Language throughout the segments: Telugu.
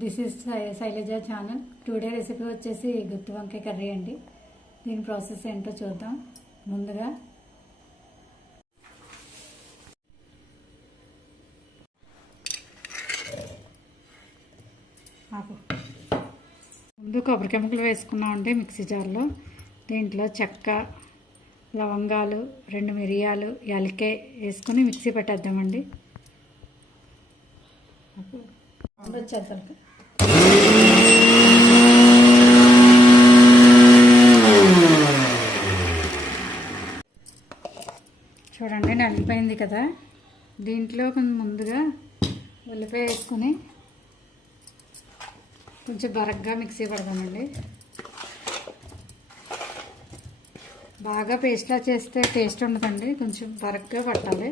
This is Shailaja channel today recipe వచ్చేసి గుత్తి వంకాయ కర్రీ అండి. దీని ప్రాసెస్ ఏంటో చూద్దాం. ముందుగా ముందు కొబ్బరి ముక్కలు వేసుకున్నామండి మిక్సీ జార్లో. దీంట్లో చెక్క లవంగాలు రెండు మిరియాలు యాలకే వేసుకొని మిక్సీ పెట్టేద్దామండి. వచ్చేద్దాం చూడండి నలిగిపోయింది కదా. దీంట్లో కొంచెం ముందుగా ఉల్లిపాయ వేసుకొని కొంచెం బరగ్గా మిక్సీ పడదామండి బాగా పేస్ట్లా చేస్తే టేస్ట్ ఉండదండి. కొంచెం బరగ్గా పట్టాలి.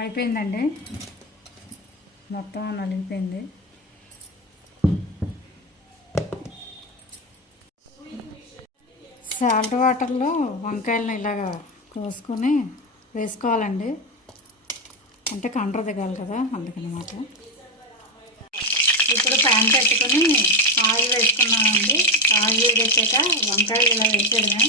అయిపోయిందండి. మొత్తం నలిగిపోయింది. సాల్ట్ వాటర్లో వంకాయలను ఇలాగా కోసుకొని వేసుకోవాలండి. అంటే కండ్ర దిగాలి కదా అందుకనమాట. ఇప్పుడు ప్యాన్ పెట్టుకొని ఆయిల్ వేసుకున్నామండి. ఆయిల్ వేసాక వంకాయలు ఇలా వేసేయడమే.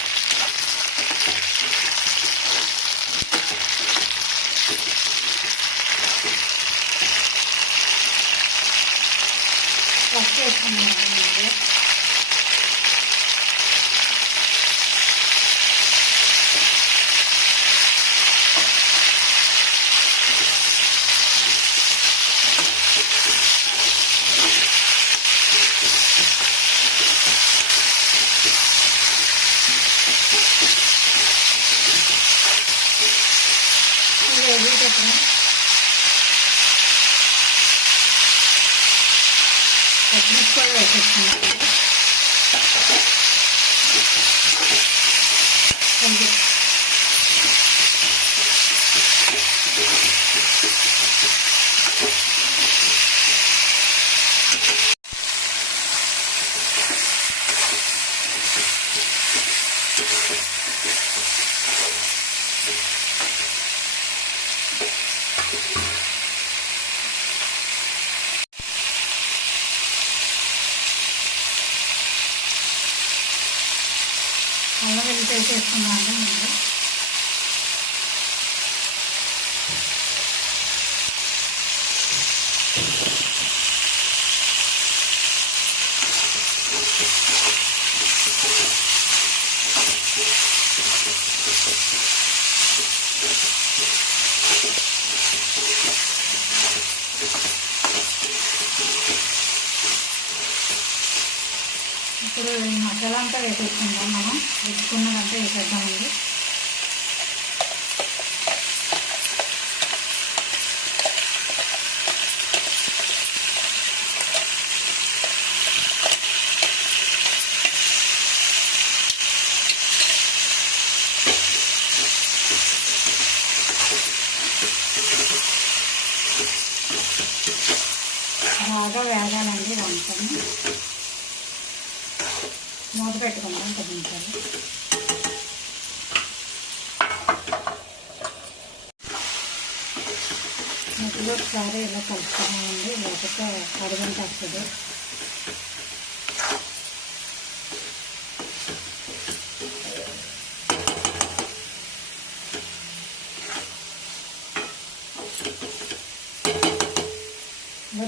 పచ్చిమిర్చి కూడా వేసేస్తున్నాం కొంచెం వేసేసుకున్నాను ముందు ఇప్పుడు ఈ మసాలా అంతా వేసేసుకుందాం మనం. వేసుకున్నదంతా వేసేద్దామండి. మూత పెట్టుకుందాం పది నిమిషాలు మధ్యలో ఒకసారి ఇలా కలుపుకున్నామండి లేకపోతే అడుగుంట వస్తుంది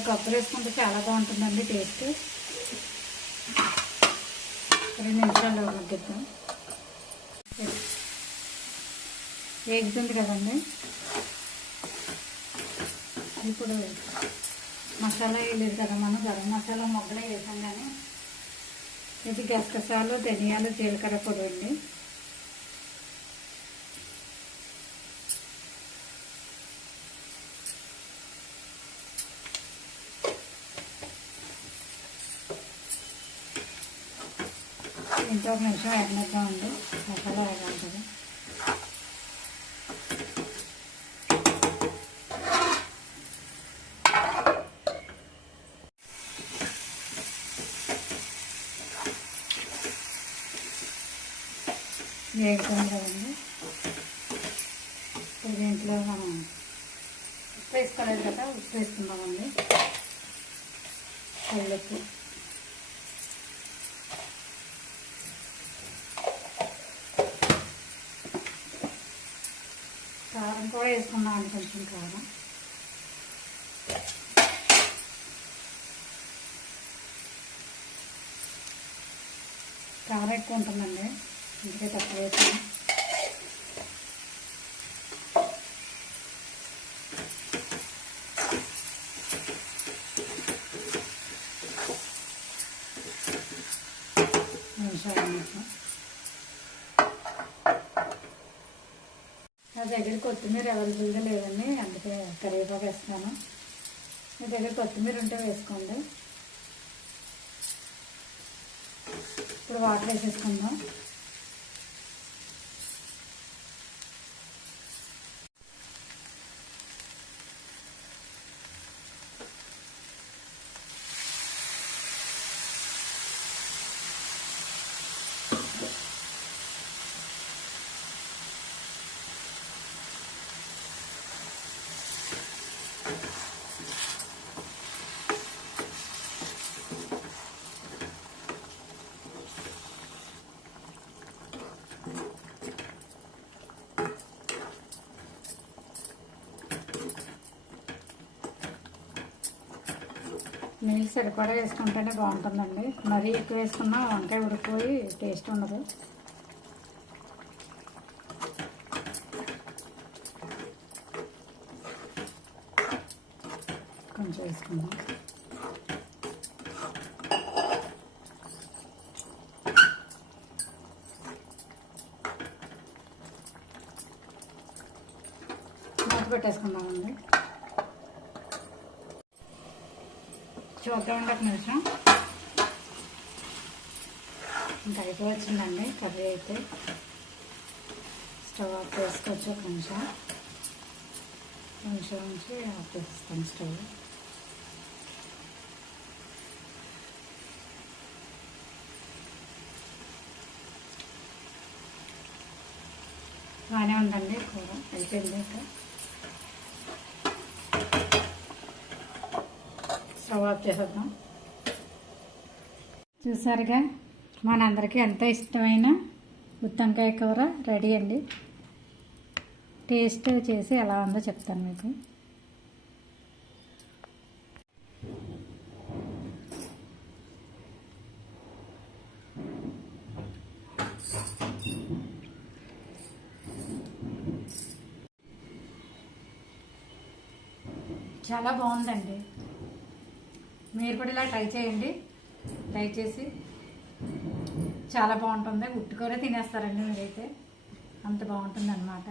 కొబ్బరి వేసుకుంటే చాలా బాగుంటుందండి టేస్ట్. రెండు నిమిషాలు మగ్గిద్దాం వేగుతుంది కదండి? ఇప్పుడు మసాలా వేయలేదు కదా మనం గరం మసాలా మొగ్గలే వేసాం కానీ ఇది గసగసాలు ధనియాలు జీలకర్ర పొడి అండి. దాంట్లో ఒక నిమిషం వేగనిద్దామండి మసాలా వేగాలి వేగుతుంది కదండి ఇప్పుడు దీంట్లో మనం ఉప్పు వేసుకోలేదు కదా ఉప్పు వేసుకుందామండి కళ్ళుప్పు కారం కూడా వేసుకున్నామండి కొంచెం కారం కారం ఎక్కువ ఉంటుందండి. అందుకే తక్కువ వేసాను. నిమిషాలు నిమిషం నా దగ్గర కొత్తిమీర అవైలబుల్గా లేదండి అందుకే కరివేపాకు వేస్తున్నాను. మీ దగ్గర కొత్తిమీర ఉంటే వేసుకోండి. ఇప్పుడు వాటర్ వేసేసుకుందాం. నీళ్ళు సరిపడా వేసుకుంటేనే బాగుంటుందండి. మరీ ఎక్కువ వేసుకున్నా వంకాయ ఉడికిపోయి టేస్ట్ ఉండదు. కొంచెం వేసుకుందాం. మూత పెట్టేసుకుందామండి. చూద్దామండి ఒక నిమిషం. ఇంకా అయిపోవచ్చిందండి కర్రీ అయితే. స్టవ్ ఆఫ్ చేసుకోవచ్చు ఒక నిమిషం. నిమిషం నుంచి ఆఫ్ చేస్తాను స్టవ్. బాగానే ఉందండి కూర. అయిపోయింది ఇంకా స్టవ్ ఆఫ్ చేసేద్దాం. చూసారుగా మనందరికీ ఎంతో ఇష్టమైన గుత్తొంకాయ కూర రెడీ అండి. టేస్ట్ చేసి ఎలా ఉందో చెప్తాను మీకు. చాలా బాగుందండి. మీరు కూడా ఇలా ట్రై చేయండి. ట్రై చేసి చాలా బాగుంటుంది. ఉట్టుకూర తినేస్తారండి మీరైతే. అంత బాగుంటుంది అనమాట